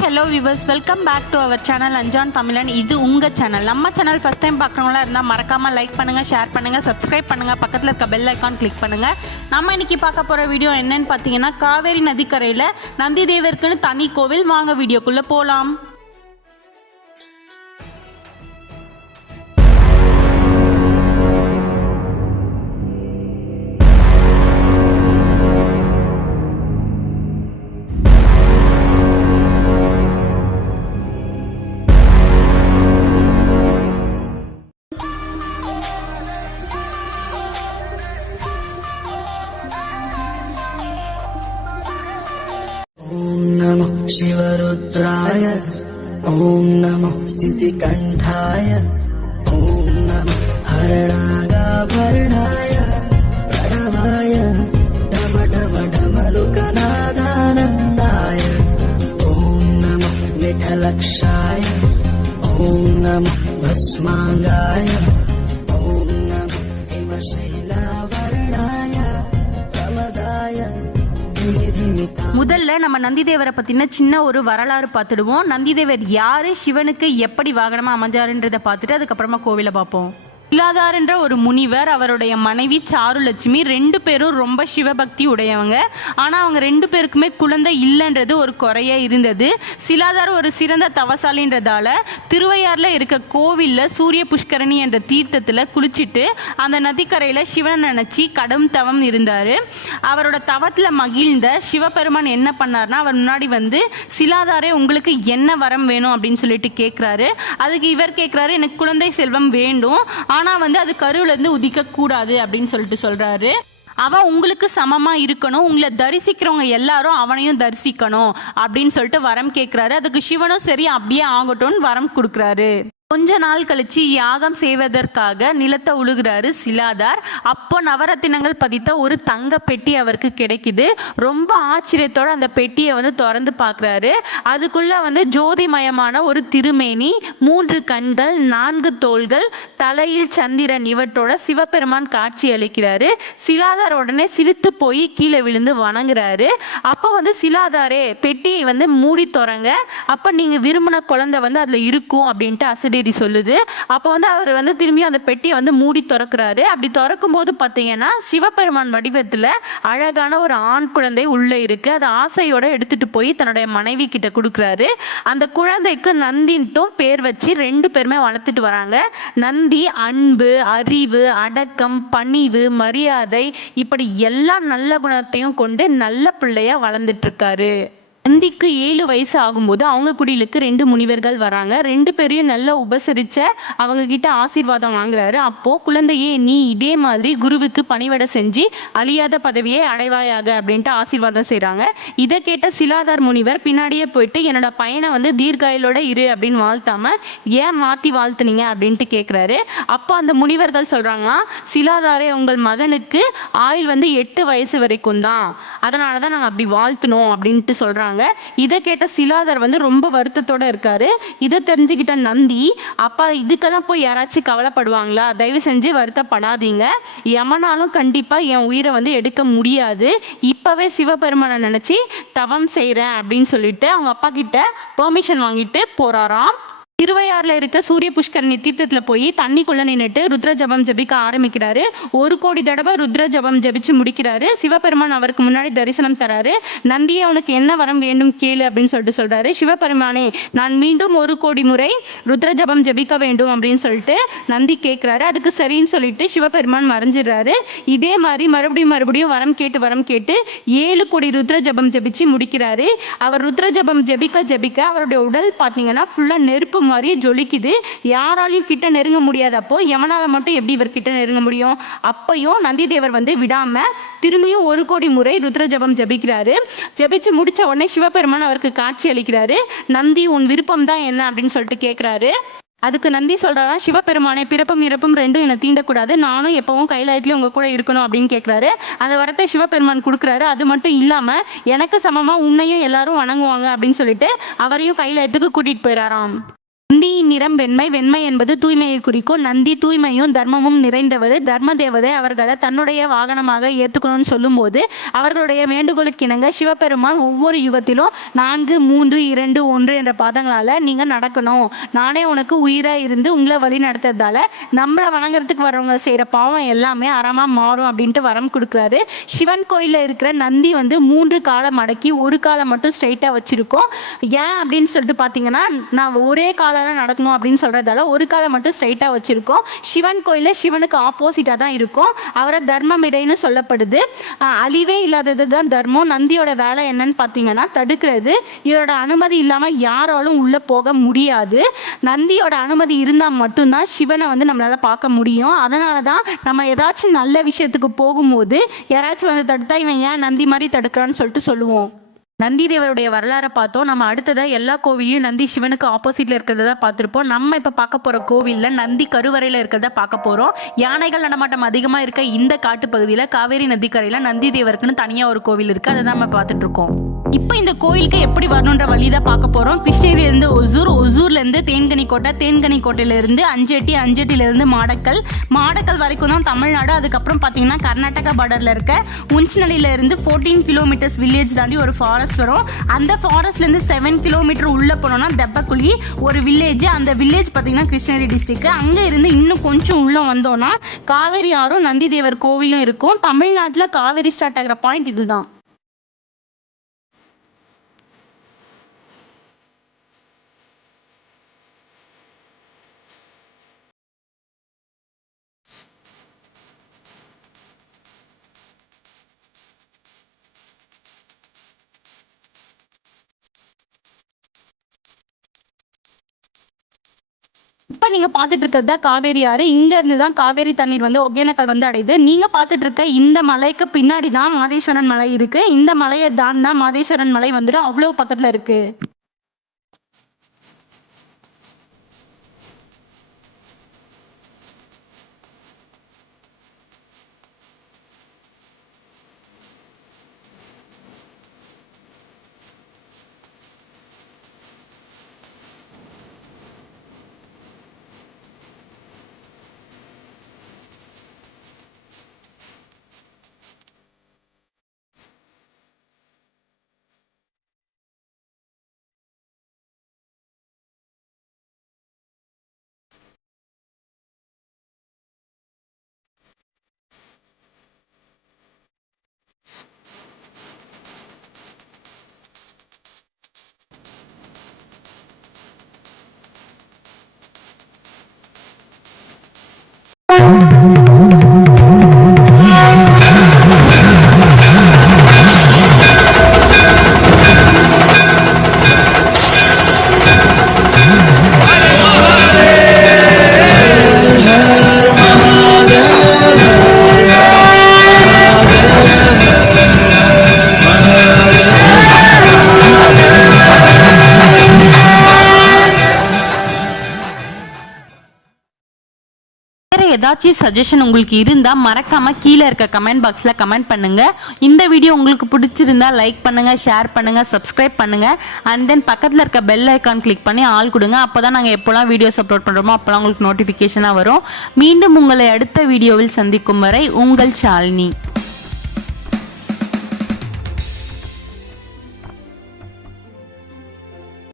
Hello viewers, welcome back to our channel Anjaan Tamizhan. இது உங்கள் channel. நம்ம சேனல் ஃபஸ்ட் டைம் பார்க்குறவங்களா இருந்தால் மறக்காமல் லைக் பண்ணுங்கள், ஷேர் பண்ணுங்கள், சப்ஸ்கிரைப் பண்ணுங்கள், பக்கத்தில் இருக்க பெல் ஐக்கான் கிளிக் பண்ணுங்கள். நம்ம இன்றைக்கி பார்க்க போகிற வீடியோ என்னன்னு பார்த்தீங்கன்னா, காவேரி நதிக்கரையில் நந்தி தேவருக்குன்னு தனி கோவில். வாங்க வீடியோக்குள்ளே போகலாம். नमो शिवरुद्राय ॐ नमो स्थितिकण्ठाय ॐ नमो हरणागाभरणाय प्रणवाय डमडमडमरुकनादानन्दाय ॐ नमो विठलक्षाय ॐ नमो भस्माङ्गाय ॐ नमो हिमशैलावरणाय प्रमदाय முதல்ல நம்ம நந்திதேவரை பற்றின சின்ன ஒரு வரலாறு பார்த்துடுவோம். நந்திதேவர் யார், சிவனுக்கு எப்படி வாகனமாக அமைஞ்சாருன்றதை பார்த்துட்டு அதுக்கப்புறமா கோவிலை பார்ப்போம். சிலாதார் என்ற ஒரு முனிவர், அவருடைய மனைவி சாருலட்சுமி, ரெண்டு பேரும் ரொம்ப சிவபக்தி உடையவங்க. ஆனால் அவங்க ரெண்டு பேருக்குமே குழந்தை இல்லைன்றது ஒரு குறைய இருந்தது. சிலாதார் ஒரு சிறந்த தவசாலின்றதால திருவையாறில் இருக்க கோவிலில் சூரிய புஷ்கரணி என்ற தீர்த்தத்தில் குளிச்சுட்டு அந்த நதிக்கரையில் சிவனை நினச்சி கடும் தவம் இருந்தார். அவரோட தவத்தில் மகிழ்ந்த சிவபெருமான் என்ன பண்ணார்னா, அவர் முன்னாடி வந்து சிலாதாரே உங்களுக்கு என்ன வரம் வேணும் அப்படின்னு சொல்லிட்டு கேட்குறாரு. அதுக்கு இவர் கேட்குறாரு, எனக்கு குழந்தை செல்வம் வேண்டும், ஆனால் வந்து அது கருவிலேருந்து உதிக்கக்கூடாது அப்படின்னு சொல்லிட்டு சொல்கிறாரு. அவன் உங்களுக்கு சமமாக இருக்கணும், உங்களை தரிசிக்கிறவங்க எல்லாரும் அவனையும் தரிசிக்கணும் அப்படின்னு சொல்லிட்டு வரம் கேட்குறாரு. அதுக்கு சிவனும் சரி அப்படியே ஆகட்டும்னு வரம் கொடுக்குறாரு. கொஞ்ச நாள் கழிச்சு யாகம் செய்வதற்காக நிலத்தை உழுகிறாரு சிலாதார். அப்போ நவரத்தினங்கள் பதித்த ஒரு தங்க பெட்டி அவருக்கு கிடைக்குது. ரொம்ப ஆச்சரியத்தோட அந்த பெட்டியை வந்து திறந்து பார்க்குறாரு. அதுக்குள்ள வந்து ஜோதிமயமான ஒரு திருமேனி, 3 கண்கள், 4 தோள்கள், தலையில் சந்திரன், இவற்றோட சிவபெருமான் காட்சி அளிக்கிறாரு. சிலாதார் உடனே சிரித்து போய் கீழே விழுந்து வணங்குறாரு. அப்போ வந்து சிலாதாரே பெட்டியை வந்து மூடி திறங்க, அப்போ நீங்க விரும்பின குழந்தை வந்து அதுல இருக்கும் அப்படின்ட்டு அசடி சொல்லுது. அப்போ வந்து அவர் வந்து திரும்பி அந்த பெட்டியை வந்து மூடி திறக்கிறாரு. அப்படி திறக்கும் போது பார்த்தீங்கன்னா சிவபெருமான் வடிவத்தில் அழகான ஒரு ஆண் குழந்தை உள்ள இருக்கு. அதை ஆசையோட எடுத்துட்டு போய் தன்னுடைய மனைவி கிட்ட கொடுக்குறாரு. அந்த குழந்தைக்கு நந்தின்ட்டும் பேர் வச்சு 2 பேருமே வளர்த்துட்டு வராங்க. நந்தி அன்பு, அறிவு, அடக்கம், பணிவு, மரியாதை, இப்படி எல்லா நல்ல குணத்தையும் கொண்டு நல்ல பிள்ளையா வளர்ந்துட்டு இருக்காரு. நந்திக்கு 7 வயசு ஆகும்போது அவங்க குடிலுக்கு 2 முனிவர்கள் வராங்க. 2 பேரையும் நல்லா உபசரிச்ச அவங்க கிட்ட ஆசீர்வாதம் வாங்குறாரு. அப்போ குழந்தையே, நீ இதே மாதிரி குருவுக்கு பணிவிடை செஞ்சு அழியாத பதவியை அடைவாயாக அப்படின்ட்டு ஆசீர்வாதம் செய்கிறாங்க. இதை கேட்ட சிலாதார் முனிவர் பின்னாடியே போயிட்டு, என்னோட பையனை வந்து தீர்காயிலோட இரு அப்படின்னு வாழ்த்தாம ஏன் மாற்றி வாழ்த்துனீங்க அப்படின்ட்டு கேட்குறாரு. அப்போ அந்த முனிவர்கள் சொல்கிறாங்க, சிலாதாரே, உங்கள் மகனுக்கு ஆயுள் வந்து 8 வயசு வரைக்கும் தான், அதனால தான் நாங்கள் அப்படி வாழ்த்துனோம் அப்படின்ட்டு சொல்கிறாங்க. இதை கேட்ட சிலாதார் வந்து ரொம்ப வருத்தத்தோட இருக்காரு. இதை தெரிஞ்சுக்கிட்ட நந்தி, அப்பா இதுக்கெல்லாம் போய் யாராச்சும் கவலைப்படுவாங்களா, தயவு செஞ்சு வருத்தப்படாதீங்க, எமனாலும் கண்டிப்பா என் உயிரை வந்து எடுக்க முடியாது, இப்பவே சிவபெருமானை நினைச்சு தவம் செய்யறேன் அப்படின்னு சொல்லிட்டு அவங்க அப்பா கிட்ட பெர்மிஷன் வாங்கிட்டு போறாராம். திருவையாறுல இருக்க சூரிய புஷ்கரணி தீர்த்தத்தில் போய் தண்ணிக்குள்ள நின்றுட்டு ருத்ர ஜபம் ஜபிக்க ஆரம்பிக்கிறாரு. 1 கோடி தடவை ருத்ர ஜபம் ஜபிச்சு முடிக்கிறாரு. சிவபெருமான் அவருக்கு முன்னாடி தரிசனம் தராரு. நந்தியே, உனக்கு என்ன வரம் வேண்டும் கேளு அப்படின்னு சொல்லிட்டு சொல்றாரு. சிவபெருமானே, நான் மீண்டும் 1 கோடி முறை ருத்ர ஜபம் ஜபிக்க வேண்டும் அப்படின்னு சொல்லிட்டு நந்தி கேட்கிறாரு. அதுக்கு சரின்னு சொல்லிட்டு சிவபெருமான் மறைஞ்சிடுறாரு. இதே மாதிரி மறுபடியும் வரம் கேட்டு 7 கோடி ருத்ர ஜபம் ஜபிச்சு முடிக்கிறாரு. அவர் ருத்ர ஜபம் ஜபிக்க அவருடைய உடல் பார்த்தீங்கன்னா ஃபுல்லா நெருப்பு மாதிரியே ஜொலிக்குது. யாராலையும் கிட்ட நெருங்க முடியாது. அப்போ எவனால மட்டும் எப்படி இவர் கிட்ட நெருங்க முடியும்? அப்பையும் நந்திதேவர் வந்து விடாம திரும்பியும் 1 கோடி முறை ருத்ர ஜபம் ஜபிக்கிறாரு. ஜபிச்சு முடிச்ச உடனே சிவபெருமான் அவருக்கு காட்சி அளிக்கிறாரு. நந்தி, உன் விருப்பம் தான் என்ன அப்படின்னு சொல்லிட்டு கேட்கிறாரு. அதுக்கு நந்தி சொல்றாரா, சிவபெருமானே, பிறப்பும் இறப்பும் 2 என்னை தீண்டக்கூடாது, நானும் எப்பவும் கைலாயத்துலயும் உங்க கூட இருக்கணும் அப்படின்னு கேட்கிறாரு. அந்த வரத்தை சிவபெருமான் கொடுக்குறாரு. அது மட்டும் இல்லாம எனக்கு சமமா உன்னையும் எல்லாரும் வணங்குவாங்க அப்படின்னு சொல்லிட்டு அவரையும் கைலாயத்துக்கு கூட்டிட்டு போயிடாராம். நந்தியின் நிறம் வெண்மை. வெண்மை என்பது தூய்மையை குறிக்கும். நந்தி தூய்மையும் தர்மமும் நிறைந்தவர். தர்ம தேவதை அவர்களை தன்னுடைய வாகனமாக ஏற்றுக்கணும்னு சொல்லும்போது அவர்களுடைய வேண்டுகோளுக்கு இணங்க சிவபெருமான் ஒவ்வொரு யுகத்திலும் 4, 3, 2, 1 என்ற பாதங்களால் நீங்கள் நடக்கணும், நானே உனக்கு உயிராக இருந்து உங்களை வழி நடத்துறதால நம்மளை வணங்குறதுக்கு வரவங்க செய்கிற பாவம் எல்லாமே அறமாக மாறும் அப்படின்ட்டு வரம் கொடுக்குறாரு. சிவன் கோயிலில் இருக்கிற நந்தி 3 காலை மடக்கி ஒரு காலை மட்டும் ஸ்ட்ரைட்டாக வச்சுருக்கோம். ஏன் அப்படின்னு சொல்லிட்டு பார்த்தீங்கன்னா, நான் ஒரே கால நடக்கணும் அப்படின்னு சொல்றதால ஒரு காலை மட்டும் ஸ்ட்ரைட்டா வச்சிருக்கோம். சிவன் கோயில சிவனுக்கு ஆப்போசிட்டா தான் இருக்கும். அவரை தர்மமிடைன்னு சொல்லப்படுது. அழிவே இல்லாதது தான் தர்மம். நந்தியோட வேலை என்னன்னு பார்த்தீங்கன்னா தடுக்கிறது. இவரோட அனுமதி இல்லாம யாராலும் உள்ள போக முடியாது. நந்தியோட அனுமதி இருந்தால் மட்டும்தான் சிவனை நம்மளால பார்க்க முடியும். அதனால தான் நம்ம ஏதாச்சும் நல்ல விஷயத்துக்கு போகும்போது யாராச்சும் தடுத்தா இவன் ஏன் நந்தி மாதிரி தடுக்கிறான்னு சொல்லிட்டு சொல்லுவோம். நந்தி தேவருடைய வரலாறை பார்த்தோம். நம்ம அடுத்ததாக எல்லா கோவிலையும் நந்தி சிவனுக்கு ஆப்போசிட்ல இருக்கிறத பார்த்துருப்போம். நம்ம இப்போ பார்க்க போகிற கோவிலில் நந்தி கருவறையில் இருக்கிறத பார்க்க போகிறோம். யானைகள் நடமாட்டம் அதிகமாக இருக்க இந்த காட்டுப்பகுதியில் காவேரி நதிக்கரையில் நந்தி தேவருக்குன்னு தனியாக ஒரு கோவில் இருக்குது. அதை தான் நம்ம பார்த்துட்டு இருக்கோம். இப்போ இந்த கோயிலுக்கு எப்படி வரணுன்ற வழி தான் பார்க்க போகிறோம். கிருஷ்ணகிரியிலேருந்து ஒசூர்லேருந்து தேன்கனிக்கோட்டை, தேன்கனிக்கோட்டையிலேருந்து அஞ்செட்டி, அஞ்செட்டியிலேருந்து மாடக்கல் வரைக்கும் தான் தமிழ்நாடு. அதுக்கப்புறம் பார்த்தீங்கன்னா கர்நாடகா பார்டரில் இருக்க உஞ்சினலியிலேருந்து 14 கிலோமீட்டர்ஸ் வில்லேஜ் தாண்டி ஒரு ஃபாரஸ்ட் வரும். அந்த ஃபாரஸ்ட்லேருந்து 7 கிலோமீட்டர் உள்ளே போனோம்னா தெப்பக்குழி ஒரு வில்லேஜ். அந்த வில்லேஜ் பார்த்தீங்கன்னா கிருஷ்ணகிரி டிஸ்ட்ரிக்ட். அங்கே இருந்து இன்னும் கொஞ்சம் உள்ளே வந்தோம்னா காவேரி ஆறும் நந்தி தேவர் கோவிலும் இருக்கும். தமிழ்நாட்டில் காவேரி ஸ்டார்ட் ஆகிற பாயிண்ட் இதுதான். இப்போ நீங்க பார்த்துட்டு இருக்கிறது தான் காவேரி ஆறு. இங்க இருந்து தான் காவேரி தண்ணீர் ஒகேனக்கல் அடையுது. நீங்க பார்த்துட்டு இருக்க இந்த மலைக்கு பின்னாடி தான் மாதேஸ்வரன் மலை இருக்கு. இந்த மலையை தாண்டினா மாதேஸ்வரன் மலை அவ்வளவு பக்கத்துல இருக்கு. ஏதாச்சும் சஜஷன் உங்களுக்கு இருந்தால் மறக்காமல் கீழே இருக்க கமெண்ட் பாக்ஸில் கமெண்ட் பண்ணுங்கள். இந்த வீடியோ உங்களுக்கு பிடிச்சிருந்தா லைக் பண்ணுங்கள், ஷேர் பண்ணுங்கள், சப்ஸ்கிரைப் பண்ணுங்கள். அண்ட் தென் பக்கத்தில் இருக்க பெல் ஐக்கான் கிளிக் பண்ணி ஆல் கொடுங்க. அப்போ தான் நாங்கள் எப்போலாம் வீடியோஸ் அப்லோட் பண்ணுறோமோ அப்போலாம் உங்களுக்கு நோட்டிஃபிகேஷனாக வரும். மீண்டும் உங்களை அடுத்த வீடியோவில் சந்திக்கும் வரை உங்கள் ஷாலினி.